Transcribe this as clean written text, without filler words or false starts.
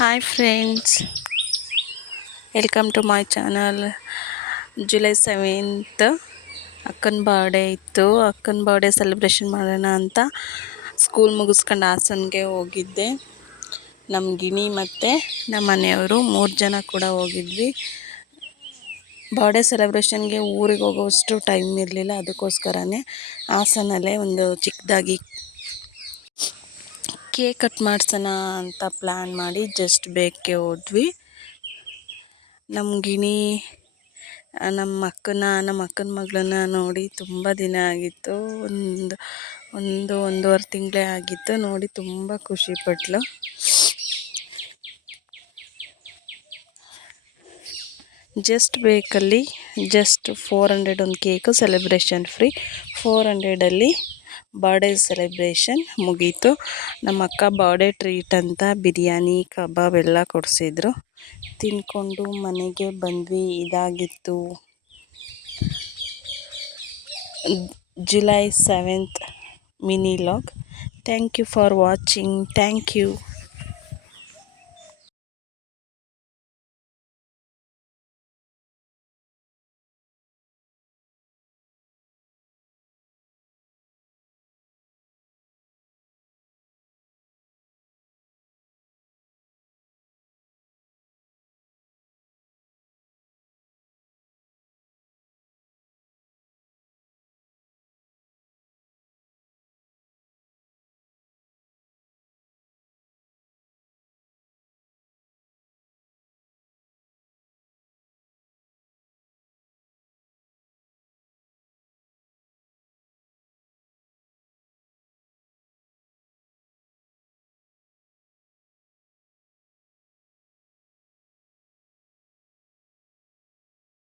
Hi friends, welcome to my channel. July 7th ಅಕ್ಕನ birthday ಇತ್ತು. ಅಕ್ಕನ ಬರ್ಡೇ ಸೆಲೆಬ್ರೇಷನ್ ಮಾಡೋಣ ಅಂತ ಸ್ಕೂಲ್ ಮುಗಿಸ್ಕೊಂಡು ಹಾಸನ್ಗೆ ಹೋಗಿದ್ದೆ. ನಮ್ಮ ಗಿಣಿ ಮತ್ತು ನಮ್ಮ ಮನೆಯವರು 3 ಜನ ಕೂಡ ಹೋಗಿದ್ವಿ. ಬರ್ಡೇ ಸೆಲೆಬ್ರೇಷನ್ಗೆ ಊರಿಗೆ ಹೋಗೋವಷ್ಟು ಟೈಮ್ ಇರಲಿಲ್ಲ. ಅದಕ್ಕೋಸ್ಕರನೇ ಹಾಸನಲ್ಲೇ ಒಂದು ಚಿಕ್ಕದಾಗಿ ಕೇಕ್ ಕಟ್ ಮಾಡಿಸೋಣ ಅಂತ ಪ್ಲ್ಯಾನ್ ಮಾಡಿ ಜಸ್ಟ್ ಬೇಕ್ಗೆ ಹೋದ್ವಿ. ನಮ್ಮ ಗಿಣಿ ನಮ್ಮ ಅಕ್ಕನ ಮಗಳನ್ನ ನೋಡಿ ತುಂಬ ದಿನ ಆಗಿತ್ತು. ಒಂದೂವರೆ ತಿಂಗಳೇ ಆಗಿತ್ತು. ನೋಡಿ ತುಂಬ ಖುಷಿಪಟ್ಲು. ಜಸ್ಟ್ ಬೇಕಲ್ಲಿ ಜಸ್ಟ್ 400 ಒಂದು ಕೇಕು, ಸೆಲೆಬ್ರೇಷನ್ ಫ್ರೀ. 400ಅಲ್ಲಿ ಬರ್ಡೇ ಸೆಲೆಬ್ರೇಷನ್ ಮುಗೀತು. ನಮ್ಮ ಅಕ್ಕ ಬರ್ಡೇ ಟ್ರೀಟ್ ಅಂತ ಬಿರಿಯಾನಿ, ಕಬಾಬ್ ಎಲ್ಲ ಕೊಡಿಸಿದ್ರು. ತಿಂದ್ಕೊಂಡು ಮನೆಗೆ ಬಂದ್ವಿ. ಇದಾಗಿತ್ತು July 7th mini vlog. Thank you for watching. Thank you.